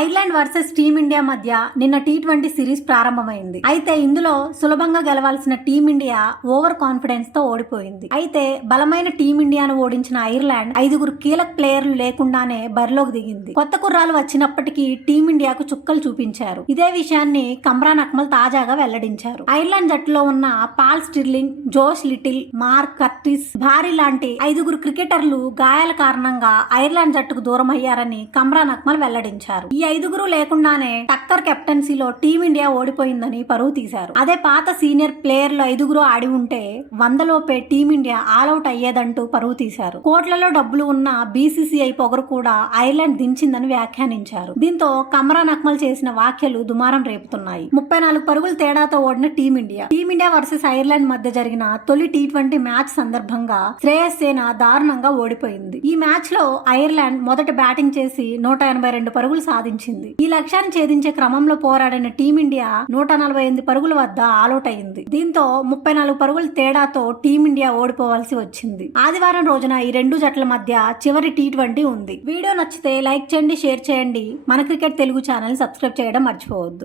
Ireland versus team India మధ్య నిన్న T20 series ప్రారంభమైంది. అయితే ఇందులో సులభంగా గెలవాల్సిన టీమిండియా ఓవర్ కాన్ఫిడెన్స్ తో ఓడిపోయింది. అయితే బలమైన టీమిండియాను ఓడించిన ఐర్లాండ్ 5 కీలక ప్లేయర్లు లేకుండానే బరిలోకి దిగింది. కొత్త కుర్రాలు వచ్చినప్పటికీ టీమిండియాకు చుక్కలు చూపించారు. ఇదే విషయాన్ని కమ్రాన్ అక్మల్ తాజాగా వెల్లడించారు. ఐర్లాండ్ జట్టులో ఉన్న Paul Stirling, Josh Little, Mark Curtis, భారీ లాంటి 5 క్రికెటర్లు గాయాల కారణంగా ఐర్లాండ్ జట్టుకు దూరం అయ్యారని కమ్రాన్ అక్మల్ వెల్లడించారు. ఈ 5 లేకుండానే టక్కర్ కెప్టెన్సీలో టీమిండియా ఓడిపోయిందని పరువు తీశారు. అదే పాత సీనియర్ ప్లేయర్లు 5 ఆడి ఉంటే 100లోపే టీమిండియా ఆల్అౌట్ అయ్యేదంటూ పరువు తీశారు. కోట్లలో డబ్బులు ఉన్న బీసీసీఐ పొగరు కూడా ఐర్లాండ్ దించిందని వ్యాఖ్యానించారు. దీంతో కమ్రాన్ అక్మల్ చేసిన వ్యాఖ్యలు దుమారం రేపుతున్నాయి. 34 పరుగుల తేడాతో ఓడిన టీమిండియా వర్సెస్ ఐర్లాండ్ మధ్య జరిగిన తొలి టీ20 మ్యాచ్ సందర్భంగా శ్రేయస్ సేన దారుణంగా ఓడిపోయింది. ఈ మ్యాచ్ లో ఐర్లాండ్ మొదట బ్యాటింగ్ చేసి 182 పరుగులు సాధించింది. ఈ లక్ష్యాన్ని ఛేదించే క్రమంలో పోరాడిన టీమిండియా 148 పరుగుల వద్ద ఆల్అౌట్ అయింది. దీంతో 34 పరుగుల తేడాతో టీమిండియా ఓడిపోవాల్సి వచ్చింది. ఆదివారం రోజున ఈ 2 జట్ల మధ్య చివరి టీ20 ఉంది. వీడియో నచ్చితే లైక్ చేయండి, షేర్ చేయండి. మన క్రికెట్ తెలుగు ఛానల్ సబ్స్క్రైబ్ చేయడం మర్చిపోవద్దు.